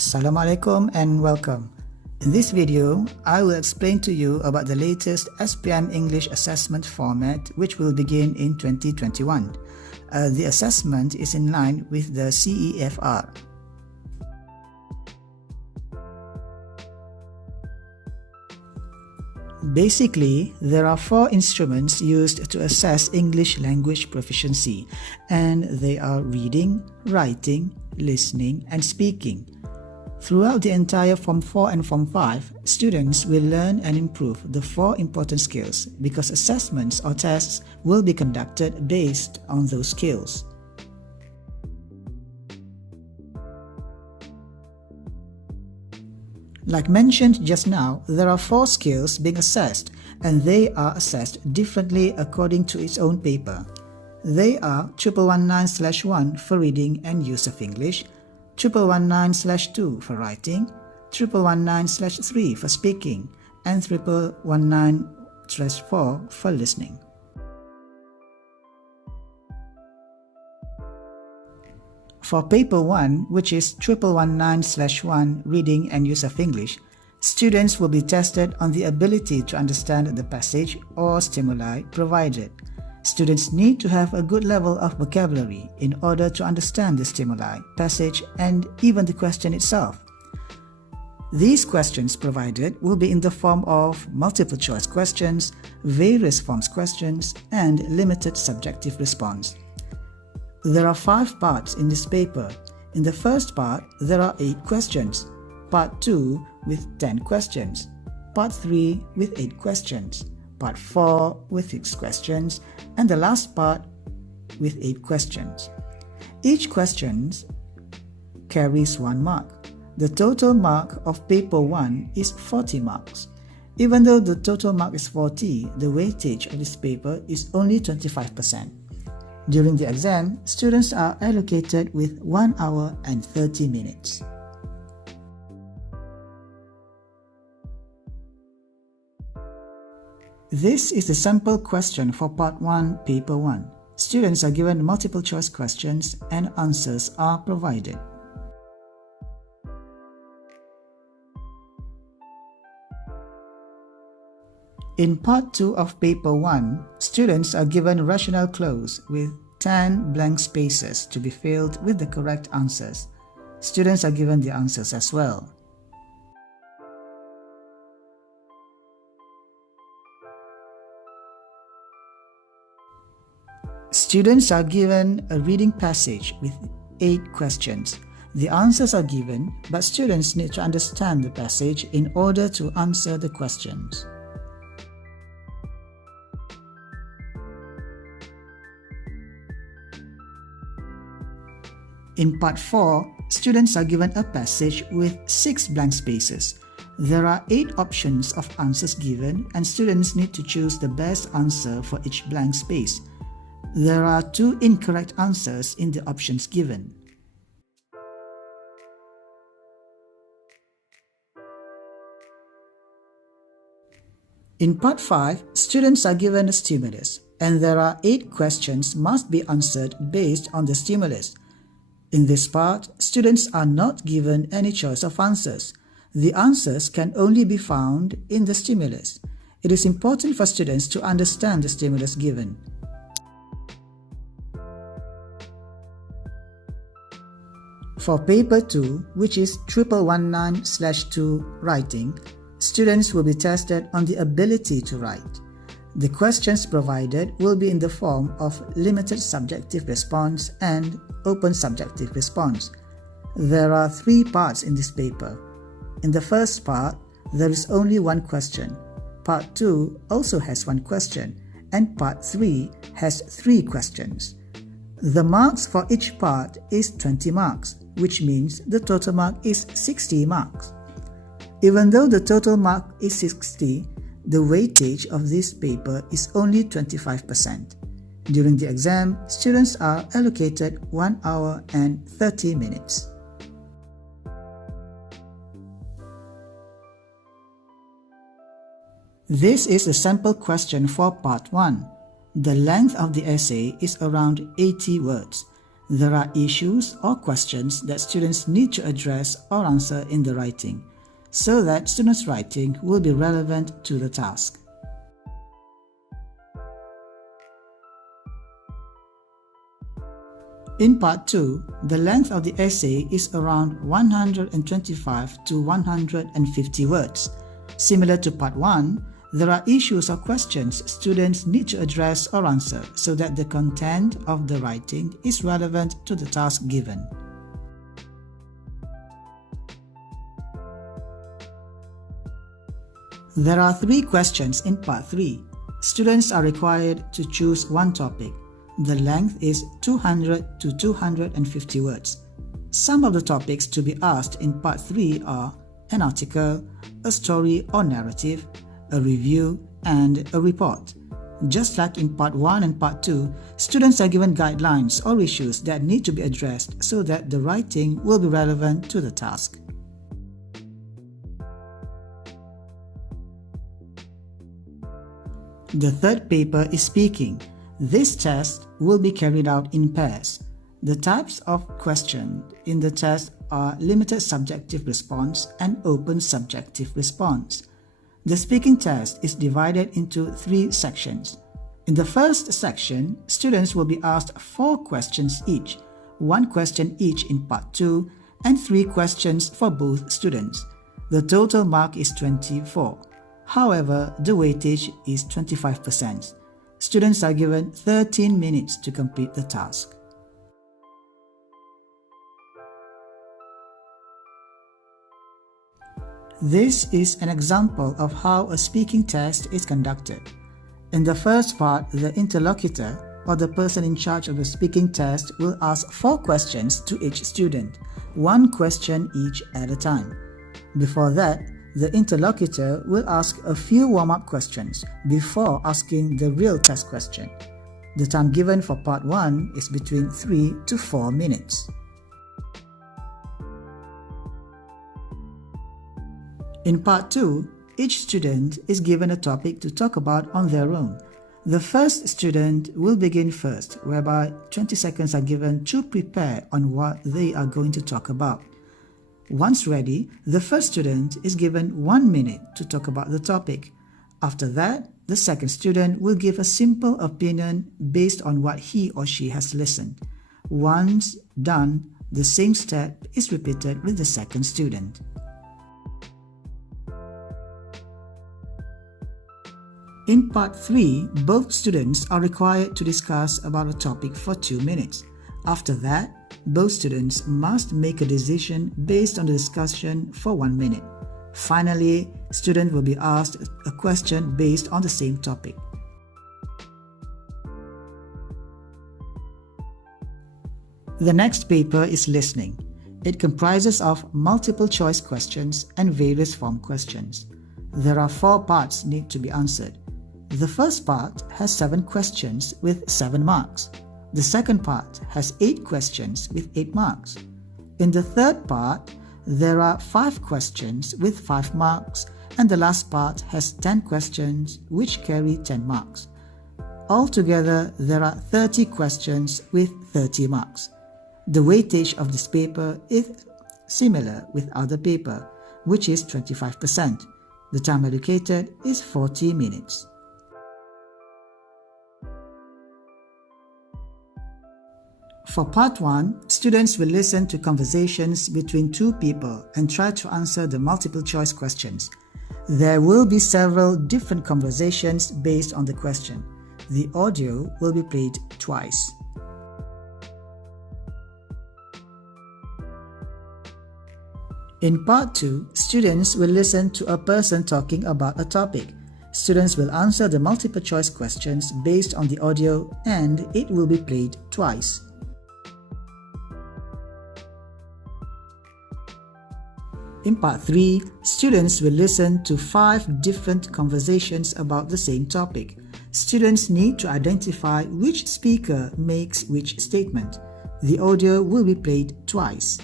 Assalamualaikum and welcome. In this video, I will explain to you about the latest SPM English assessment format which will begin in 2021. The assessment is in line with the CEFR. Basically, there are 4 instruments used to assess English language proficiency, and they are reading, writing, listening, and speaking. Throughout the entire Form 4 and Form 5, students will learn and improve the 4 important skills because assessments or tests will be conducted based on those skills. Like mentioned just now, there are 4 skills being assessed, and they are assessed differently according to its own paper. They are 1119/1 for reading and use of English, 1119/2 for writing, 1119/3 for speaking, and 1119/4 for listening. For Paper 1, which is 1119/1 reading and use of English, students will be tested on the ability to understand the passage or stimuli provided. Students need to have a good level of vocabulary in order to understand the stimuli, passage, and even the question itself. These questions provided will be in the form of multiple choice questions, various forms questions, and limited subjective response. There are 5 parts in this paper. In the first part, there are 8 questions, Part 2 with 10 questions, Part 3 with 8 questions, Part 4 with 6 questions, and the last part with 8 questions. Each question carries 1 mark. The total mark of Paper 1 is 40 marks. Even though the total mark is 40, the weightage of this paper is only 25%. During the exam, students are allocated with 1 hour and 30 minutes. This is the sample question for Part 1, Paper 1. Students are given multiple choice questions and answers are provided. In Part 2 of Paper 1, students are given rational clause with 10 blank spaces to be filled with the correct answers. Students are given the answers as well. Students are given a reading passage with 8 questions. The answers are given, but students need to understand the passage in order to answer the questions. In Part 4, students are given a passage with 6 blank spaces. There are 8 options of answers given, and students need to choose the best answer for each blank space. There are 2 incorrect answers in the options given. In Part 5, students are given a stimulus, and there are 8 questions must be answered based on the stimulus. In this part, students are not given any choice of answers. The answers can only be found in the stimulus. It is important for students to understand the stimulus given. For Paper 2, which is 1119/2 writing, students will be tested on the ability to write. The questions provided will be in the form of limited subjective response and open subjective response. There are 3 parts in this paper. In the first part, there is only 1 question. Part 2 also has 1 question, and Part 3 has 3 questions. The marks for each part is 20 marks, which means the total mark is 60 marks. Even though the total mark is 60, the weightage of this paper is only 25%. During the exam, students are allocated 1 hour and 30 minutes. This is a sample question for Part 1. The length of the essay is around 80 words. There are issues or questions that students need to address or answer in the writing, so that students' writing will be relevant to the task. In Part 2, the length of the essay is around 125 to 150 words. Similar to Part 1, there are issues or questions students need to address or answer so that the content of the writing is relevant to the task given. There are 3 questions in Part 3. Students are required to choose one topic. The length is 200 to 250 words. Some of the topics to be asked in Part 3 are an article, a story or narrative, a review, and a report. Just like in Part 1 and Part 2, students are given guidelines or issues that need to be addressed so that the writing will be relevant to the task. The third paper is speaking. This test will be carried out in pairs. The types of questions in the test are limited subjective response and open subjective response. The speaking test is divided into 3 sections. In the first section, students will be asked 4 questions each, 1 question each in Part 2, and 3 questions for both students. The total mark is 24. However, the weightage is 25%. Students are given 13 minutes to complete the task. This is an example of how a speaking test is conducted. In the first part, the interlocutor or the person in charge of the speaking test will ask 4 questions to each student, 1 question each at a time. Before that, the interlocutor will ask a few warm-up questions before asking the real test question. The time given for Part 1 is between 3 to 4 minutes. In Part 2, each student is given a topic to talk about on their own. The first student will begin first, whereby 20 seconds are given to prepare on what they are going to talk about. Once ready, the first student is given 1 minute to talk about the topic. After that, the second student will give a simple opinion based on what he or she has listened. Once done, the same step is repeated with the second student. In Part 3, both students are required to discuss about a topic for 2 minutes. After that, both students must make a decision based on the discussion for 1 minute. Finally, students will be asked a question based on the same topic. The next paper is listening. It comprises of multiple choice questions and various form questions. There are 4 parts need to be answered. The first part has 7 questions with 7 marks. The second part has 8 questions with 8 marks. In the third part, there are 5 questions with 5 marks, and the last part has 10 questions which carry 10 marks. Altogether, there are 30 questions with 30 marks. The weightage of this paper is similar with other paper, which is 25%. The time allocated is 40 minutes. For Part 1, students will listen to conversations between 2 people and try to answer the multiple choice questions. There will be several different conversations based on the question. The audio will be played twice. In Part 2, students will listen to a person talking about a topic. Students will answer the multiple choice questions based on the audio, and it will be played twice. In Part 3, students will listen to 5 different conversations about the same topic. Students need to identify which speaker makes which statement. The audio will be played twice.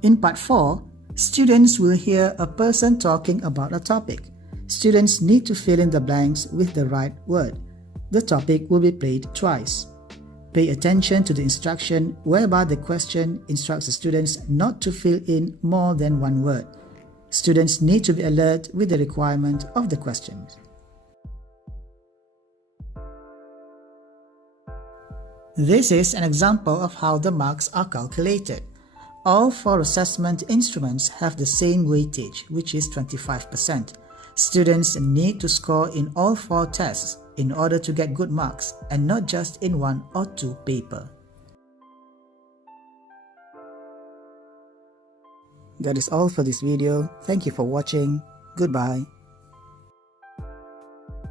In Part 4, students will hear a person talking about a topic. Students need to fill in the blanks with the right word. the topic will be played twice. Pay attention to the instruction whereby the question instructs the students not to fill in more than one word. Students need to be alert with the requirement of the questions. This is an example of how the marks are calculated. All 4 assessment instruments have the same weightage, which is 25%. Students need to score in all 4 tests in order to get good marks and not just in 1 or 2 papers. That is all for this video. Thank you for watching. Goodbye.